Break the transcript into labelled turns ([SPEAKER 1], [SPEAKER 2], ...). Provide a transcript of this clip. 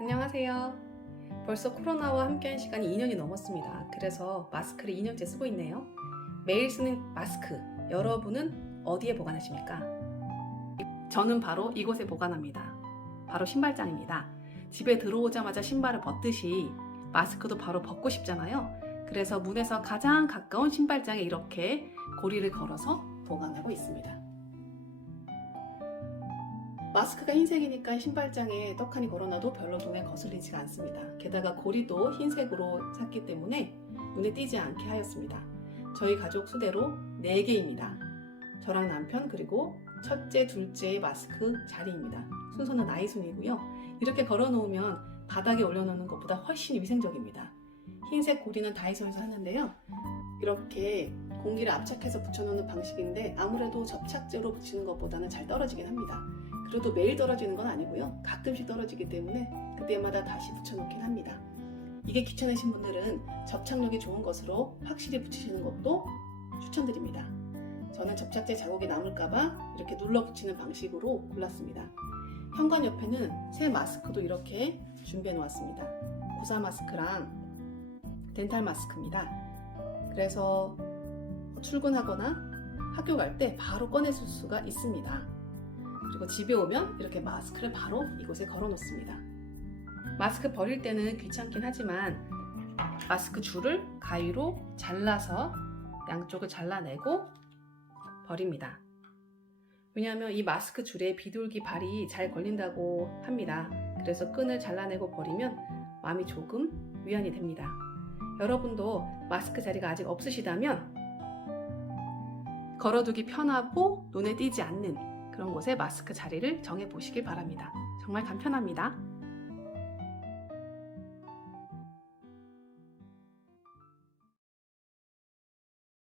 [SPEAKER 1] 안녕하세요. 벌써 코로나와 함께한 시간이 2년이 넘었습니다. 그래서 마스크를 2년째 쓰고 있네요. 매일 쓰는 마스크, 여러분은 어디에 보관하십니까? 저는 바로 이곳에 보관합니다. 바로 신발장입니다. 집에 들어오자마자 신발을 벗듯이 마스크도 바로 벗고 싶잖아요. 그래서 문에서 가장 가까운 신발장에 이렇게 고리를 걸어서 보관하고 있습니다. 마스크가 흰색이니까 신발장에 떡하니 걸어놔도 별로 눈에 거슬리지가 않습니다. 게다가 고리도 흰색으로 샀기 때문에 눈에 띄지 않게 하였습니다. 저희 가족 수대로 4개입니다. 저랑 남편 그리고 첫째, 둘째의 마스크 자리입니다. 순서는 나이 순이고요. 이렇게 걸어놓으면 바닥에 올려놓는 것보다 훨씬 위생적입니다. 흰색 고리는 다이소에서 하는데요. 이렇게 공기를 압착해서 붙여놓는 방식인데 아무래도 접착제로 붙이는 것보다는 잘 떨어지긴 합니다. 그래도 매일 떨어지는 건 아니고요. 가끔씩 떨어지기 때문에 그때마다 다시 붙여놓긴 합니다. 이게 귀찮으신 분들은 접착력이 좋은 것으로 확실히 붙이시는 것도 추천드립니다. 저는 접착제 자국이 남을까봐 이렇게 눌러 붙이는 방식으로 골랐습니다. 현관 옆에는 새 마스크도 이렇게 준비해 놓았습니다. 구사 마스크랑 덴탈 마스크입니다. 그래서 출근하거나 학교 갈 때 바로 꺼내 쓸 수가 있습니다. 그리고 집에 오면 이렇게 마스크를 바로 이곳에 걸어 놓습니다. 마스크 버릴 때는 귀찮긴 하지만 마스크 줄을 가위로 잘라서 양쪽을 잘라내고 버립니다. 왜냐하면 이 마스크 줄에 비둘기 발이 잘 걸린다고 합니다. 그래서 끈을 잘라내고 버리면 마음이 조금 위안이 됩니다. 여러분도 마스크 자리가 아직 없으시다면 걸어두기 편하고 눈에 띄지 않는 그런 곳에 마스크 자리를 정해 보시길 바랍니다. 정말 간편합니다.